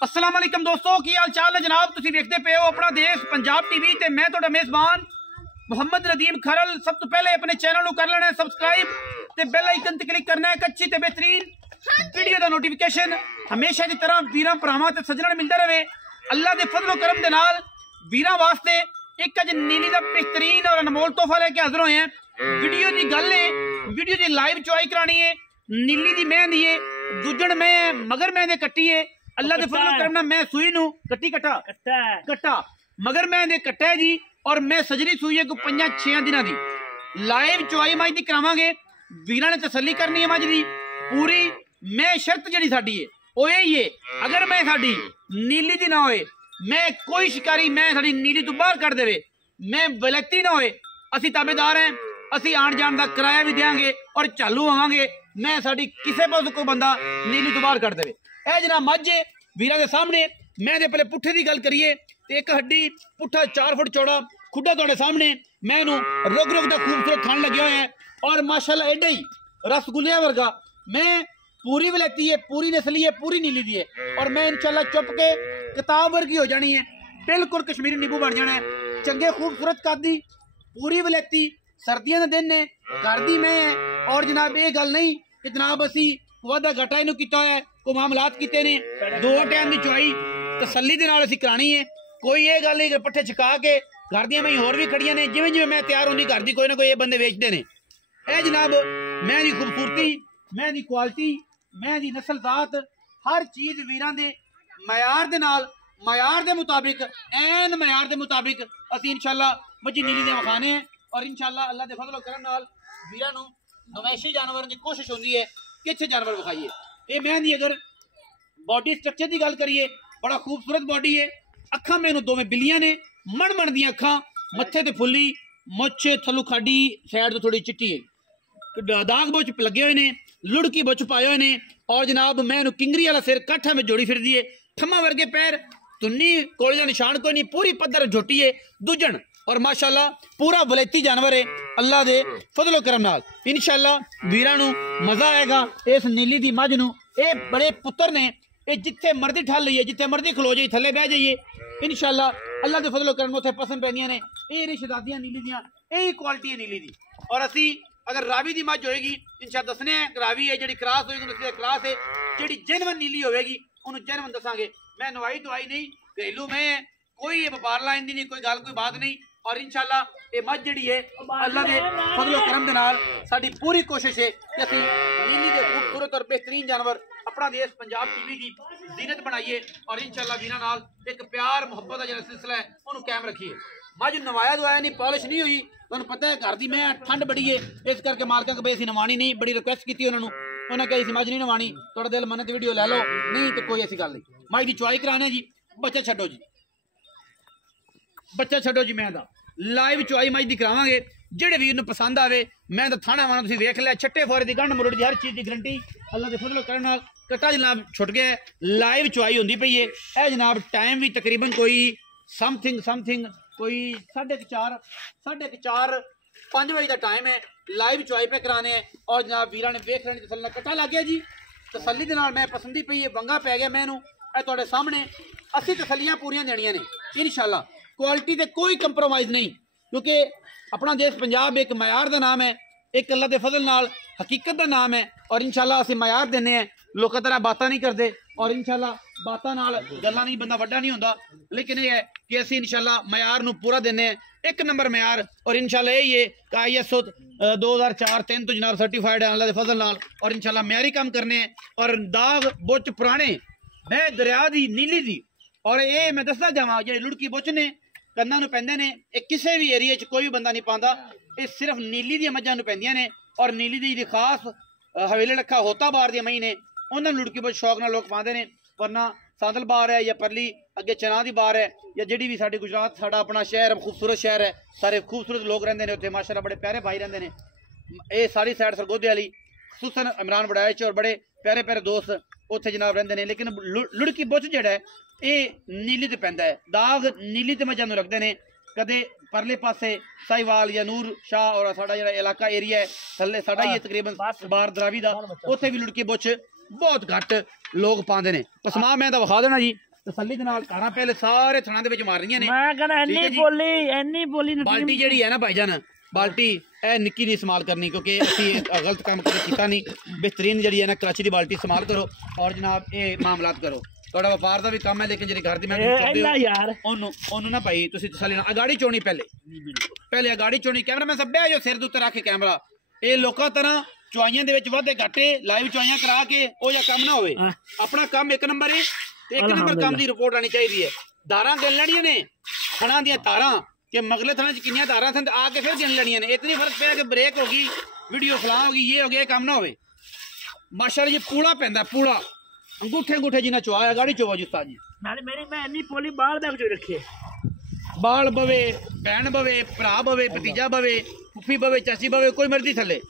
अस्सलाम वालेकुम दोस्तों, की हाल चाल है जनाब। तुसीं देखते पे हो अपना देश पंजाब टीवी ते मैं तुहाडा मेज़बान मुहम्मद नदीम खरल। सब तो पहले अपने चैनल नूं कर लेना सबसक्राइब ते बेल आइकन ते क्लिक करना है। अच्छी ते बेहतरीन वीडियो दा नोटिफिकेशन हमेशा की तरह वीरां भरावां ते सज्जणां नूं मिलदा रहे। अल्लाह दे फजल करम दे नाल वीरां वास्ते एक अज नीली दा बेहतरीन और अनमोल तोहफा लेके हाजिर होए हैं। वीडियो दी गल है, वीडियो दी लाइव चुआई करानी है। नीली दी मैं दी है, दुजण मैं मगर मैं दे कट्टी है। अल्लाह दे फजल करना मैं सूई नू कट्टी कट्टा मगर मैं दे कट्टा है जी। और मैं सजरी सूई है को 5-6 दिनों की लाइव चुआई मज की करावांगे। वीरां ने तसल्ली करनी है मज की पूरी। मैं शर्त जी साडी है वो यही है, अगर मैं साडी नीली दी ना होए, मैं कोई शिकारी मैं साडी नीली तो बाहर कर देवे, मैं वलैती ना होए, असी ताबेदार हैं। असी आन जान का किराया भी देंगे और चालू आवांगे। मैं साडी किसी पास कोई बंदा नीली तो बाहर कर देवे। ए जनाब मझ वीरां दे सामने मैं दे पहले पुट्ठे की गल करिए तो एक हड्डी पुट्ठा 4 फुट चौड़ा खुडा तुहाडे सामने मैं रुक रुक का खूबसूरत खान लगे हुए हैं। और माशाल्लाह एडा ही रसगुल्ले वर्गा मैं पूरी वलैती है, पूरी नस्ली है, पूरी नीली दी है। और मैं इंशाल्लाह चुप के किताब वर्गी हो जानी है, बिल्कुल कश्मीरी नींबू बन जाना है। चंगे खूबसूरत कादी पूरी वलैती सर्दियों के दिन ने घर दी मैं है। और जनाब ये गल नहीं कि जनाब असी वादा घटा इनू किया है, को मामलात किए ने। 2 टाइम की चुआई तसल्ली दे नाल असी करानी है। कोई ये गल नहीं कि पट्ठे छका के घर दियां मैं होर भी खड़ियां ने, जिवें जिवें मैं तैयार होंदी घर दी कोई ना कोई ये बंदे बेचते ने। ए जनाब मैं दी खूबसूरती, मैं दी क्वालिटी, मैं दी नस्ल जात हर चीज वीरां दे मयार दे नाल, मयार दे मुताबिक, ऐन मयार दे मुताबिक असी इंशाल्लाह मच्छी नीली दे वखाने हैं। और इंशाल्लाह अल्लाह दे फजल करम नाल वीरां नूं नवैशी जानवरों की कोशिश होती है कि अच्छे जानवर विखाइए। ये मैं दी अगर बॉडी स्ट्रक्चर की गल करिए, बड़ा खूबसूरत बॉडी है। अखा मैनू दोवें बिल्लियां ने, मन दी अखा, मत्थे ते फुल्ली, मुछ थल्लू खाडी, साइड तो थोड़ी चिट्टी है, दाग बुच लगे हुए ने, लुड़की बुच पाए हुए ने। और जनाब मैं किंगरी वाला सिर काठा में जोड़ी फिरदी है, थम्मा वर्गे पैर, तुन्नी कोले का निशान कोई नहीं, पूरी पत्थर झोटी है दुजन। और माशाल्लाह पूरा वलैती जानवर है अल्लाह दे फजलो करम नाल। इंशाल्लाह वीरां नूं मजा आएगा इस नीली दी मझ नूं। ये बड़े पुत्र ने, ये जिथे मर्जी ठल लीए, जिथे मर्जी खलो जाइए, थले बह जाइए, इंशाल्लाह अल्लाह दे फजलो करम उत्थे पसंद पैंदियां ने। ये रिश्तेदारियां नीली दियां, यही क्वालिटी है नीली दी। और असी अगर रावी दी मझ होएगी इंशाल्लाह दसने रावी है, जी क्रॉस होएगी उसकी क्रॉस है, जी जेनवन नीली होएगी उन्होंने जेनवन दसांगे। मैं नवाई दवाई नहीं, घरेलू मैं कोई व्यापार लाइन दी नहीं, कोई गल कोई बात नहीं। और इंशाल्लाह ये मझ जी है अल्लाह के फजलो करम दे नाल साडी पूरी कोशिश है कि असी नीली दे खूबसूरत और बेहतरीन जानवर अपना देश पंजाब टीवी की जीनत बनाइए। और इंशाल्लाह वीरां नाल एक प्यार मुहब्बत का जो सिलसिला है उन्होंने कायम रखिए। मझ नवाया दवाया नहीं, पॉलिश नहीं हुई, तुहानू पता है घर दी मैं ठंड बड़ी है, इस करके मालकां को असीं नवाणी नहीं। बड़ी रिक्वेस्ट की उन्होंने, उन्होंने कहा इसी मझ नहीं नवाणी, थोड़ा दिल मन्नत वीडियो लै लो, नहीं तो कोई ऐसी गल नहीं। मझ की चुआई कराने जी, बच्चा छड्डो जी, बच्चा छड्डो जी। मैं लाइव चुआई मझ की करावांगे, जेड़े वीर नूं पसंद आवे। मैं तो थाना वाला तुसीं वेख लिया, छट्टे फोरे की गंढ मुरड़ की हर चीज़ की गारंटी अल्लाह के फजलो करम नाल। कट्टा जनाब छुट गया, लाइव चुआई होंदी पई है। ए जनाब टाइम भी तकरीबन कोई समथिंग कोई 4:30-5 बजे का टाइम है। लाइव चुआई पे कराने हैं और जनाब वीरां ने वेख लेनी तसल्ली। कट्टा लग गया जी, तसल्ली दे नाल मैं पसंदी पई है, वंगा पै गया मैनू। ए तुहाडे सामने असी तसल्लियां पूरियां देनियां ने इंशाल्लाह। क्वालिटी ते कोई कंप्रोमाइज़ नहीं, क्योंकि अपना देश पंजाब एक मयार का नाम है, एक अल्लाह के फजल नाल हकीकत का नाम है। और इंशाल्लाह असी मयार देने हैं, लोगों तरह बातें नहीं करते। और इंशाल्लाह बातों नाल गल्लां नहीं, बंदा वड्डा नहीं होंदा, लेकिन यह है कि असी इंशाल्लाह मयार नूं पूरा देने हैं, 1 नंबर मयार। और इंशाल्लाह यही है कि ISO 2004-3 तो जनाब सर्टिफाइड है अल्लाह के फजल नाल। और इंशाल्लाह मयारी काम करने हैं। और दाग बुच पुराने मैं दरिया दी नीली दी। और ये मैं दसदा जावां, जे लुड़की बुच ने कन्ना नूं पैंदे ने, ये किसी भी एरिया च कोई भी बंदा नहीं पांदा, ये सिर्फ नीली दी मझां नूं पैंदियां ने। और नीली दी खास हवेली लखा होता बार दी मई ने, उन्होंने लुड़की बहुत शौक नाल लोग पाते हैं। वरना सांदल बार है या परली अगे चना दी बार है या जी भी साडी गुजरात साडा अपना शहर है, खूबसूरत शहर है, सारे खूबसूरत लोग रहंदे ने उत्थे माशाअल्लाह, बड़े प्यारे भाई रहंदे ने। ये सारी साइड सरगोधे वाली खुसूसन इमरान बड़ाए च और बड़े प्यारे प्यारे दोस्त उत्थे जनाब रहंदे ने। लेकिन लुड़की बुच जिहड़ा है ये नीली ते पैंदा है, दाग नीली ते मझां नूं लगदे ने। कदे परले पासे साहिवाल या नूर शाह और साडा जिहड़ा इलाका एरिया है थल्ले साडा ही तकरीबन बार दरावी दा, उत्थे भी लुड़की बुच बहुत घट लोग पाते हैं। पसमा मैं तो विखा देना जी, तसल्ली दे नाल धारां पहले सारे थणां दे विच मारनियां ने। मैं कहना एनी बोली बाल्टी जिहड़ी है ना भाईजान, बाल्टी ए निक्की नहीं इस्तेमाल करनी क्योंकि असीं गलत काम कदे कीता नहीं। बेहतरीन जिहड़ी है ना कराची दी बाल्टी इस्तेमाल करो और जनाब ये मामलात करो। थोड़ा व्यापार का भी काम है लेकिन जी घर की मैं यार ओनू ना भाई तुसीं तसल्ली नाल अगाड़ी चोनी पहले अगाड़ी चोनी। कैमरा मैं सब जो सिर दे उत्ते रख के कैमरा ये लोकां तरह चुआइयां दे विच वाधे घाटे लाइव चुआइयां करा के ओ जा काम ना होवे। अपना काम एक नंबर है, एक नंबर काम दी रिपोर्ट आनी चाहिए है। धारां गिन लैणियां ने थणां दियां तारां कि मगले थणां च किन्नियां तारां सन आके फिर गिन लैणियां ने। इतनी फर्क पिया कि ब्रेक हो गई, वीडियो फलां हो गई, ये हो गया, काम ना होवे। माशाअल्लाह जी पूड़ा पैंदा पूड़ा अंगूठे जिन्ना चुआया गाड़ी चोवा जी उस्ताद जी। नाले मेरी मैं इन्नी पोली बाल दा जो रखे बाल बवे, भैन बवे, भरा बवे, भतीजा बवे, फुफी बवे, चाची बवे, कोई मर्जी थले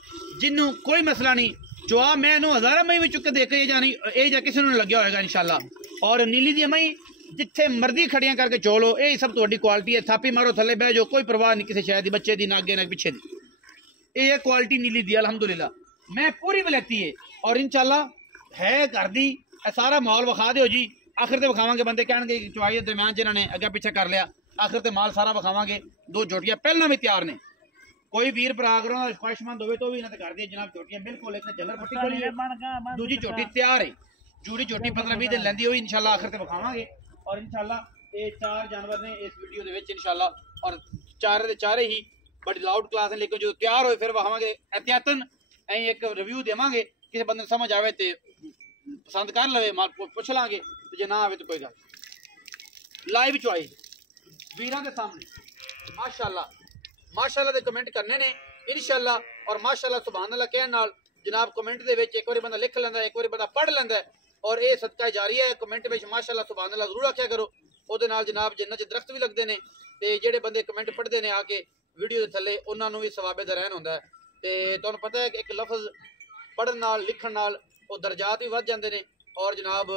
जिन्नू कोई मसला नहीं। चुआ मैं हज़ारा मई भी चुक के देख जानी ये जा किसी लग्या होगा इंशाल्लाह। और नीली दी मई जिथे मर्जी खड़ियां करके चोलो, यही सब तो क्वालिटी है। थापी मारो थले बह जो कोई परवाह नहीं किसी शायद बच्चे की, ना अगे ना पिछे दी। ये क्वालिटी नीली दी अल्हम्दुलिल्लाह मैं पूरी वलैती है। और इंशाल्लाह है घर दी सारा माहौल विखा दो जी। आखिर तो विखावे बंदे कहणगे चुआई दरम्यान जिन्होंने अगे पिछे कर लिया, आखिर तो माल सारा विखावे। दो जोटियां पहला भी तैयार ने, कोई वीर भरा ख्वाहिशमंद हो तो भी इन्हें कर दिया जनाब चोटियां बिल्कुल एक जलर पट्टी खोली है। दूजी चोटी तैयार है, जूड़ी चोटी 15-20 दिन लैंदी हुई इंशाल्लाह आखिर ते विखावांगे। और इंशाल्लाह ये 4 जानवर ने इस वीडियो दे विच इंशाल्लाह। और चारे दे चारे ही बड़ी लाउड क्लास है लेकिन जो तैयार होए फिर विखावांगे एहतियातन। अं एक रिव्यू देवांगे, किसी बंदे समझ आवे तो पसंद कर लवे माल पुछ लांगे, तो जे ना आवे तो कोई गल। लाइव चुआई वीरां दे सामने माशाअल्लाह दे कमेंट करने ने इंशाअल्लाह। और माशाअल्लाह सुभान अल्लाह कहण नाल जनाब कमेंट दे विच एक बारी बंदा लिख लैंदा, एक बारी बंदा पढ़ लैंदा और ये सदका जारी है। कमेंट विच माशाअल्लाह सुभान अल्लाह जरूर आख्या करो, ओदे नाल जनाब जन्नत च दरख्त भी लगदे ने। ते जेड़े बंदे कमेंट पढ़दे ने आके वीडियो दे थल्ले उन्हां नूं भी सवाबे दा रहन हुंदा है। ते तुहानूं पता है कि एक लफ्ज़ पढ़न नाल लिखण नाल वो दर्जात भी वध जांदे ने और जनाब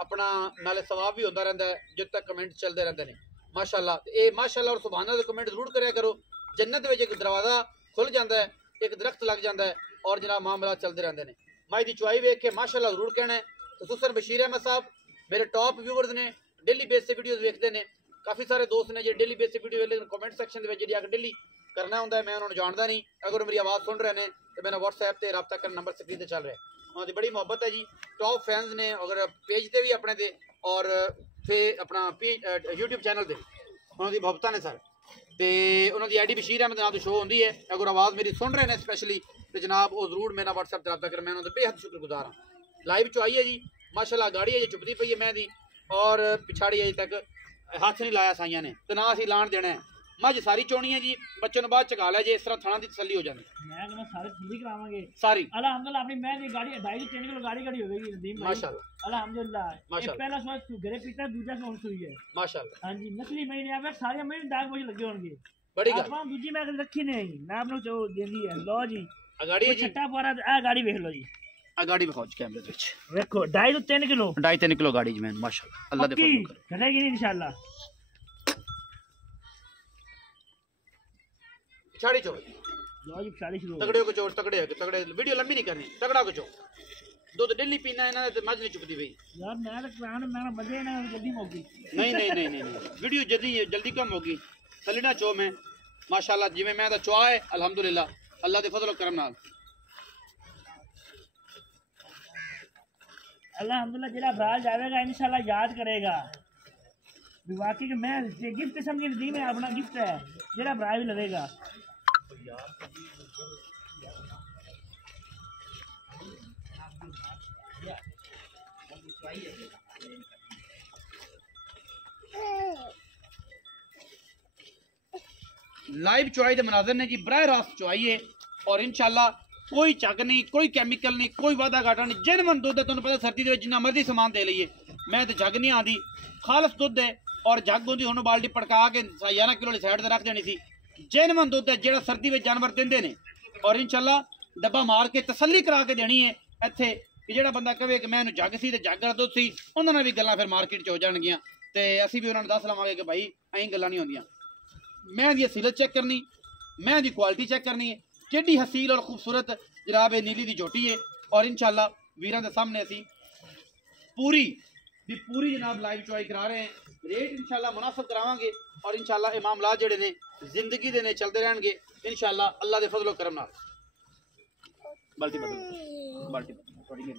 अपना नाले सवाब भी होंदा रहिंदा है जद तक कमेंट चलते रहते हैं माशाअल्लाह। ये माशाअल्लाह और सुभान अल्लाह कमेंट जरूर करा करो। जन्नत में एक दरवाज़ा खुल जाता है, एक दरख्त लग जाता है और जनाब मामला चलते रहते हैं। माई की चुआई वेख के माशाअल्लाह जरूर कहना है। तो हुसैन बशीर अहमद साहब मेरे टॉप व्यूवर्स ने, डेली बेस से वीडियोज़ देखते हैं। काफ़ी सारे दोस्त ने जो डेली बेस से वीडियो लेकिन कमेंट सैक्शन में जी आकर डेली करना होंगे, मैं उन्होंने जानता नहीं। अगर मेरी आवाज़ सुन रहे हैं तो मेरा व्हाट्सएप पर रब्ता करना नंबर स्क्रीन पर चल रहा है। उन्होंने बड़ी मुहब्बत है जी, टॉप फैंस ने अगर पेज पर भी अपने दे और फिर अपना यूट्यूब चैनल पर उन्होंने मुहब्बत ने सर। तो उन्होंने आई डी बशीर अहमद नाम तो शो होंगी है। अगर आवाज़ मेरी सुन रहे हैं स्पैशली तो जनाब वो जरूर मेरा व्हाट्सएप रब्ता कर, मैं उन्होंने बेहद शुक्रगुजार हाँ। लाइव चुआई है जी माशाअल्लाह, गाड़ी है जी चुपती पई है मैं दी और पिछाड़ी अजे तक हाथ नहीं लाया साइया ने तो ना असीं लाण देना है। मझ सारी चोनी है जी, बच्चों बाद चका लिया जे इस तरह थाना की तसल्ली हो जाती मैं सारे ठंडी करावांगे सारी अल्हम्दुलिल्लाह। अपनी मैं दी गाड़ी 2.5 किलो गाड़ी होगी नदीम माशाअल्लाह अल्हम्दुलिल्लाह। पहला सो घरे पीता, दूजा सो सुई है माशाअल्लाह। हां जी नस्ली महीने आवे सारे महीने दाग बोझ लगे होंगे बड़ी गल। आप दूजी मैं रखी नहीं मैं अपने जो देंदी है लो जी गाड़ी छट्टा पारा आ गाड़ी देख लो जी आ गाड़ी दिखाओ जी कैमरे विच देखो 2.5 किलो 2.5 किलो गाड़ी जी मैं माशाअल्लाह अल्लाह दे फजल करो करेगी इंशाल्लाह। छाड़ी चो लो जी छाड़ी शुरू तगड़े को चोर तगड़े वीडियो लंबी नहीं करनी, तगड़ा को चो दूध डेली पीना है ना तो मज नहीं चुकती भाई यार। मैं तो प्राण मेरा बजे ना जल्दी होगी नहीं वीडियो जल्दी कम होगी। सलीना चो में माशाअल्लाह जिवें मैं दा चो है अल्हम्दुलिल्लाह अल्लाह दे फजल करम नाल अल्हम्दुलिल्लाह। जेड़ा भरा जाएगा इंशाल्लाह याद करेगा वाकई कि मैं गिफ्ट समझ दी मैं अपना गिफ्ट है जेड़ा भरा भी लगेगा। लाइव चुआई के मनाजर ने जी बराह रास्त चुआई है और इंशाल्लाह कोई चक नहीं, कोई कैमिकल नहीं, कोई वादा घाटा नहीं। जेनवन दुध है, तुहानूं पता सर्दी के जिन्ना मर्जी समान दे लीए मैं तो जग नहीं आती खालस दुध है और जग होंगी हुण बाल्टी पड़का के 11 किलो वाली साइड से रख देनी सी। जेनवन दुध है जेड़ा सर्दी में जानवर देंदे ने और इंशाल्लाह डब्बा मार के तसल्ली करा के देनी है इत्थे कि जेड़ा बंदा कहे कि मैं जग सी ते जग दा दुध सी उन्हां नाल भी गल्लां फिर मार्केट च हो जाणगियां ते असीं भी उन्हां नूं दस लवांगे कि भाई ऐं गल्लां नहीं होंदियां। मैं दी सीलत चेक करनी, मैं दी क्वालिटी चेक करनी है केडी हसील और खूबसूरत जनाब नीली दी झोटी है और इंशाल्लाह वीरां दे सामने असीं पूरी भी पूरी जनाब लाइव चुआई करा रहे हैं। रेट इंशाल्लाह मुनासिब करावांगे और इंशाल्लाह ये मामला जेड़े ने जिंदगी दे ने चलते रहणगे इंशाल्लाह अल्लाह दे फजलो करम नाल। बाल्टी बदल बाल्टी थोड़ी सी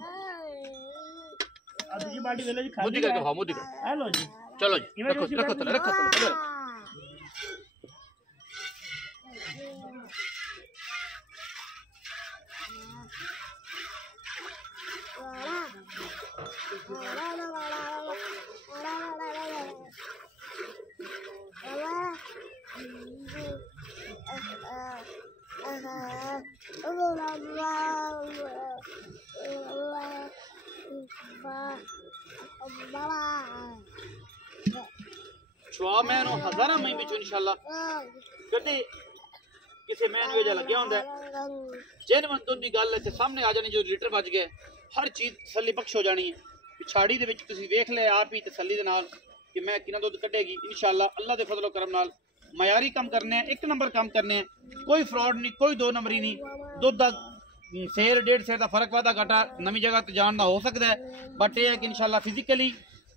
दूसरी बाल्टी ले लो जी, मुद्दी करके खाओ, मुद्दी कर। हेलो जी, चलो जी रखो रखो रखो रखो। छुआ मैनू हजारा मई बिचों इंशाल्लाह कदे किसी मैनू जा लग्या हुंदा है जिन मन दुध दी गल है सामने आ जानी, जो लीटर बज गए हर चीज तसल्ली बख्श हो जानी है। पिछाड़ी दे विच तुसीं वेख ले आप ही तसल्ली दे नाल कि मैं कितना दुध कढेगी इंशाल्लाह अल्लाह दे फजलो करम नाल। मयारी काम करने हैं, एक नंबर काम करने हैं, कोई फ्रॉड नहीं, कोई दो नंबरी नहीं। दुध दा सेर डेढ़ सेर का फर्क वादा घाटा नवी जगह तो जान का हो सकता है, बट यह है कि इंशाल्लाह फिजिकली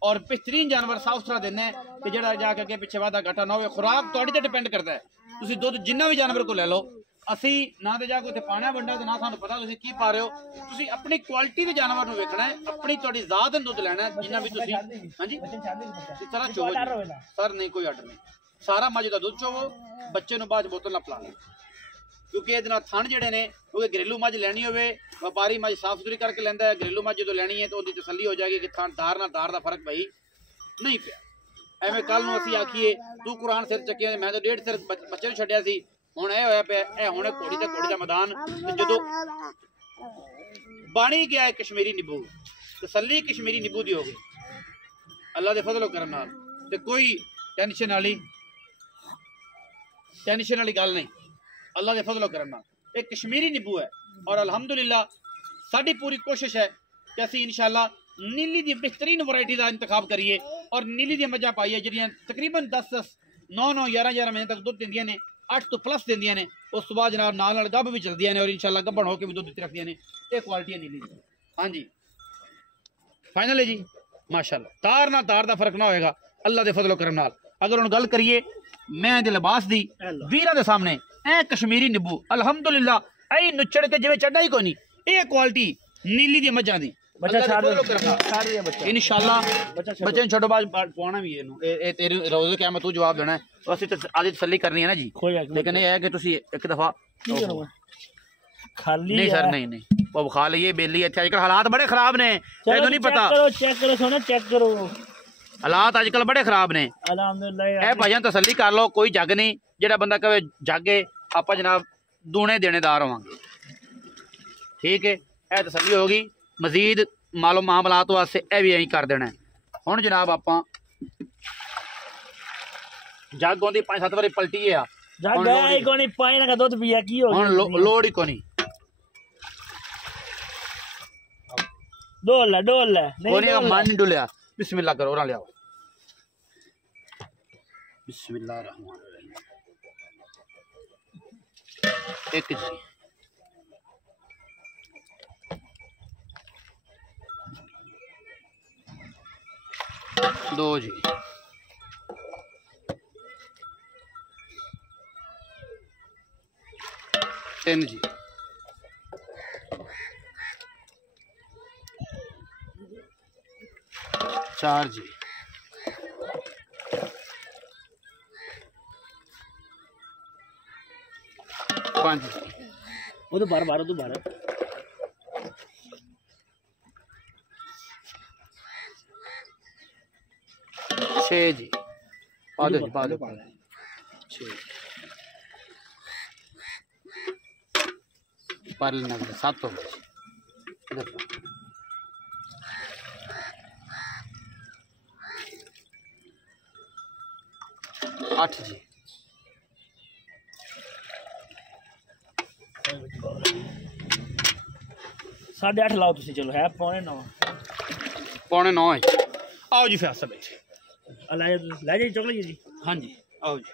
और बेहतरीन जानवर साफ सुथरा देना है कि जरा जाके अगे पिछे वादा घाटा ना हो। खुराक तुहाडे ते डिपेंड करता है, तुसीं दुध जिन्ना भी जानवर को ले लो। असी ना तो जाके उत्थे पाना वंडा तो ना सानू पता तुसीं की पा रहे हो। तुसीं अपनी क्वालिटी दे जानवर नूं वेखना है, अपनी तुहाडी जात दा दुध लेना है जिन्ना भी तुसीं। हां जी इस तरह चोवो सर, नहीं कोई आर्डर नहीं, सारा मज दा दुध चोवो, बच्चे नूं बाद बोतल ना पिलाओ, क्योंकि ये थन जेडे ने क्योंकि घरेलू मज लैनी होवे व्यापारी मज साफ सुथरी करके लैंदा है, घरेलू मज जो लैनी है तो उसकी तसल्ली हो जाएगी कि थान दार ना दार का फर्क भाई नहीं पिया। एवं कल नूं असीं आखीए तू कुरान सिर चुकिया, मैं तो 1.5 सिर बच्चे नूं छड्डिया सी, हुण ये होया पिया ए हुण घोड़ी ते घोड़ी दा मैदान। जदों बाणी गया है कश्मीरी नींबू, तसल्ली कश्मीरी नींबू दी हो गई अल्लाह दे फजलो करम नाल, ते कोई टेंशन वाली गल नहीं अल्लाह दे फजलो करम नाल। एक कश्मीरी नींबू है और अल्हम्दुलिल्लाह साडी पूरी कोशिश है कि असीं इंशाल्लाह नीली दी बेहतरीन वैरायटी का इंतखाब करिए और नीली दी मझां पाइए जिहड़ियां तकरीबन 10-10 9-9 11-11 महीने तक दुध दिंदियां ने, 8 तो प्लस दिंदियां ने। उस तो बाद जनाब नाल गभ भी चलदियां ने और इंशाल्लाह गब्बन होकर भी दुध दित्ती रखदियां ने। ये क्वालिटी है नीली दी। हाँ जी फाइनल है जी माशाल्लाह, तार ना तार का फर्क ना होएगा अल्लाह दे फजलो करम नाल। अगर हुण गल करिए मैं दे लिबास दी वीरां दे सामने ए कश्मीरी नींबू अल्हम्दुलिल्लाह ऐ नुचड़ के जिवें चढ़ा ही कोई नहीं, ये क्वालिटी नीली दी मझां दी इंशाल्लाह। बच्चे छोड़ो बाद पवाना भी है तेरे रोज़ क्या मैं तू जवाब देना है, असि तो आदि तसल्ली करनी है ना जी, लेकिन ये है कि तुसी एक दफा खाली नहीं सर नहीं वो खा लीए बेली। अच्छा आजकल हालात बड़े खराब ने, तेनू नहीं पता, चेक करो सोना चेक करो, हालात आजकल बड़े खराब ने। ए भाईजान तसल्ली कर लो, कोई जग नहीं जेड़ा बंदा कहे जागे आप जनाब दूने देनेदार होवांगे, ठीक है। ए तसल्ली होगी, मजीद मालो मामलात वास्ते ए भी यही कर देना है। हुण जनाब आपां जग आउंदी 5-7 बारी पलटी है लोड़ ही कोनी डोल मन नहीं डुलिया। बिस्मिल्लाह करो और लियाओ, बिस्मिल्लाह रहमान रहीम। एक जी दो जी तीन जी चार जी पाँच जी वो तो बारह छः जी पादो छः पार्ले नगर 7 हो गए। 8 जी 8:30 लाओ तुसी, चलो है 9:15 9:15 है। आओ जी फैसल बैठे ले जाइए चॉकलेट जी। हाँ जी आओ जी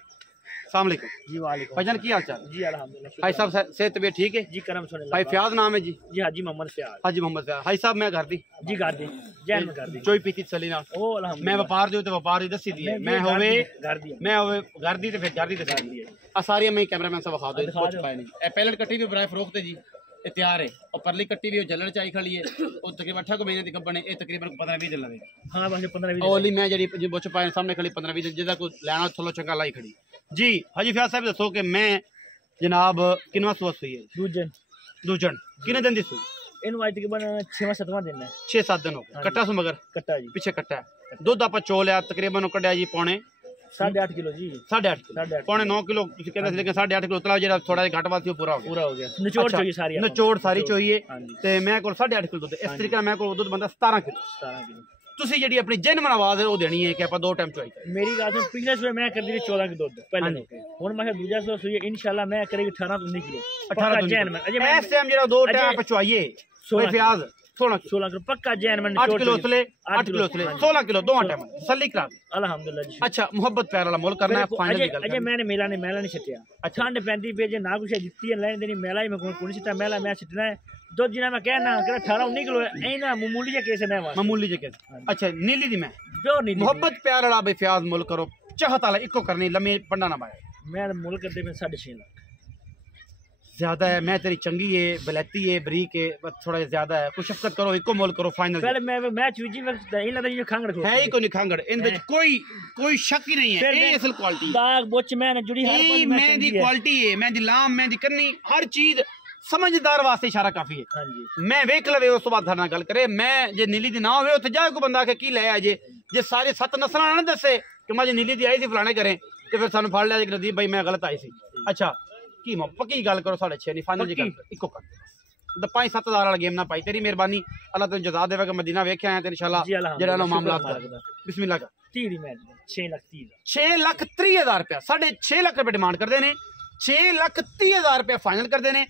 अस्सलाम वालेकुम जी। वालेकुम भाईजान की हाल चाल जी? अल्हम्दुलिल्लाह। भाई साहब सेहत तबीयत ठीक है जी? करम सुने भाई फ्याज नाम है जी? जी हाजी मोहम्मद फ्याज। हाजी मोहम्मद फ्याज। भाई साहब मैं घर दी जी कर दी जैन में कर दी चोई पीती सली ना ओ अल्हम्दुलिल्लाह। मैं व्यापार जो तो व्यापार ही दसी दी है मैं होवे घर दी ते फिर घर दी ते घर दी है आ सारी मैं कैमरामैन से दिखा दो कुछ पाए नहीं ए पैलेट कट्टी भी बराए फरोख्त है जी ये तैयार है और परली कट्टी भी जलन चाई खड़ी है और तकरीबन 8 महीने दी कब्बन है ये तकरीबन 15-20 दिन लगेगा। हां बस 15-20 ओली मैं जड़ी बुच पाए सामने खड़ी 15-20 दिन जिदा कोई लेना थोड़ा चंगा लाई खड़ी जी। हाजी फ्याज साहब दसो कि मैं जनाब किनवा सुआ सुई है? दूजन किने दिन दी सुई? इनु आज तकरीबन 6-7वां दिन है 6-7 दिन हो गए कट्टा सु मगर कट्टा जी पीछे कट्टा है दुध आप चोलिया तकरीबन कढ़िया जी पौने 8.5 किलो जी 8.5 किलो पौने 9 किलो कहते लेकिन 8.5 किलो उतला जेड़ा थोड़ा घट वाद सी पूरा हो गया निचोड़ चाहिए सारी निचोड़ सारी चाहिए ते मैं कोल 8.5 किलो दुध इस तरीके मैं कोल दुध बंदा 17 किलो ਤੁਸੀਂ ਜਿਹੜੀ ਆਪਣੀ ਜੈਨੂਇਨ ਆਵਾਜ਼ ਹੈ ਉਹ ਦੇਣੀ ਹੈ ਕਿ ਆਪਾਂ 2 ਟਾਈਮ ਚੁਆਈ ਕਰਾਂਗੇ। ਮੇਰੀ ਗੱਲ ਸੁਣ ਪਿਛਲੇ ਸਵੇਰ ਮੈਂ ਕਰਦੀ ਰਹੀ 14 ਕਿਲੋ ਦੁੱਧ ਪਹਿਲੇ ਹੁਣ ਮੈਂ ਦੂਜਾ ਸੋ ਸੂਈ ਇਨਸ਼ਾਅੱਲਾ ਮੈਂ ਕਰੇਗੀ 18-19 ਕਿਲੋ 18 ਜੈਨੂਇਨ ਅਜੇ ਮੈਂ ਇਸ ਟਾਈਮ ਜਿਹੜਾ 2 ਟਾਈਮ ਆਪਾਂ ਚੁਆਈਏ 16 ਪਿਆਜ਼ 16 ਕਿਲੋ ਪੱਕਾ ਜੈਨੂਇਨ 8 ਕਿਲੋ ਉਸਲੇ 8 ਕਿਲੋ ਉਸਲੇ 16 ਕਿਲੋ 2 ਟਾਈਮ ਤਸੱਲੀ ਕਰਾ ਅਲਹਮਦੁਲਿल्लाह ਜੀ। ਅੱਛਾ ਮੁਹੱਬਤ ਪਿਆਰ ਵਾਲਾ ਮੁੱਲ ਕਰਨਾ ਹੈ ਫਾਈਨਲ ਦੀ ਗੱਲ ਅਜੇ ਮੈਨੇ ਮੇਲਾ ਨਹੀਂ ਛੱਟਿਆ ਠੰਡ ਪੈਂਦੀ ਪਈ ਜੇ ਨਾ ਕੁਛ ਦਿੱਤੀ ਲੈਣ ਦੇਣੀ ਮੇਲਾ ਹੀ ਮੈਂ ਕੋਈ ਛੱਟਾ ਮੇਲਾ ਮੈਂ ਛੱਟਣਾ ਹੈ ਦੁੱਧ ਜਿਨਾ ਮੈਂ ਕਹਿਣਾ ਕਿ 18-19 ਕਿਲੋ ਹੈ ਇਹਨਾਂ ਮਾਮੂਲੀ ਜਿਹਾ ਕੇਸ ਹੈ ਮੈਂ ਮਾਮੂਲੀ ਜਿਹਾ ਕੇਸ। ਅੱਛਾ ਨੀਲੀ ਦੀ ਮੈਂ ਜੋ ਨੀਲੀ ਮੁਹੱਬਤ ਪਿਆਰ ਵਾਲਾ ਬਈ ਫਿਆਜ਼ ਮੁੱਲ ਕਰੋ ਚਾਹਤ ਵਾਲਾ ਇੱਕੋ ਕਰਨੀ ਲੰਮੇ ਪੰਡਾ ਨਾ ਪਾਏ ਮੈਂ ਮੁੱਲ ਕਰਦੇ ਮੈਂ 6.5 ਲੱਖ ज्यादा है मैं तेरी चंगी है बलैती है बरीक है बस थोड़ा ज्यादा है कुछ शफकत करो इको मोल करो फाइनल पहले मैं चूजी वक्त इन लदा जो खांगड़ है ही कोई नहीं खांगड़ इन विच कोई शक ही नहीं है ये असल क्वालिटी दाग बुच मैं जुड़ी हर कोई मैं दी क्वालिटी है मैं दी लाम मैं दी करनी हर चीज समझदार वास्ते इशारा काफी है। हां जी मैं वेख लवे उस तो बाद थारे नाल गल करे मैं जे नीली दी ना होवे उथे जाए कोई बंदा के की ले आजे जे सारे 7 नस्लां ना दसे कि मैं जे नीली दी आई सी फलाने करें ते फिर सानू फड़ लिया नदीप भाई मैं गलत आई सी। अच्छा की पक्की गल करो 6.5 नहीं फाइनल जी गल इको कर 5-7 हज़ार वाला गेम ना पाई तेरी मेहरबानी अल्लाह तेन जज़ा देगा मदीना वेख्या है इंशाल्लाह जेड़ा लो मामला बिस्मिल्लाह का 6,30,000 रुपया 6.5 लाख रुपए डिमांड करते हैं 6,30,000 रुपया फाइनल करते हैं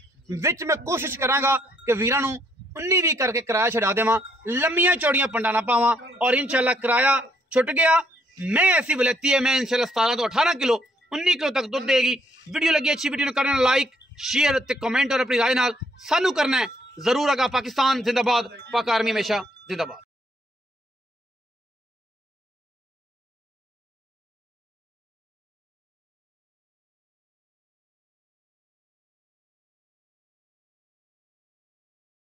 विच मैं कोशिश करांगा कि वीरां नूं 19-20 करके किराया छड़ा देवां लम्मियां चौड़ियां पंडा ना पावां और इंशाल्लाह किराया छुट गया मैं ऐसी वलैती है मैं इंशाल्लाह 17 तो 18 किलो 19 किलो तक दुध देगी। वीडियो लगी अच्छी वीडियो करना लाइक शेयर ते कमेंट और अपनी राय नाल सानू करना है जरूर। अगर पाकिस्तान जिंदाबाद पाक आर्मी हमेशा जिंदाबाद।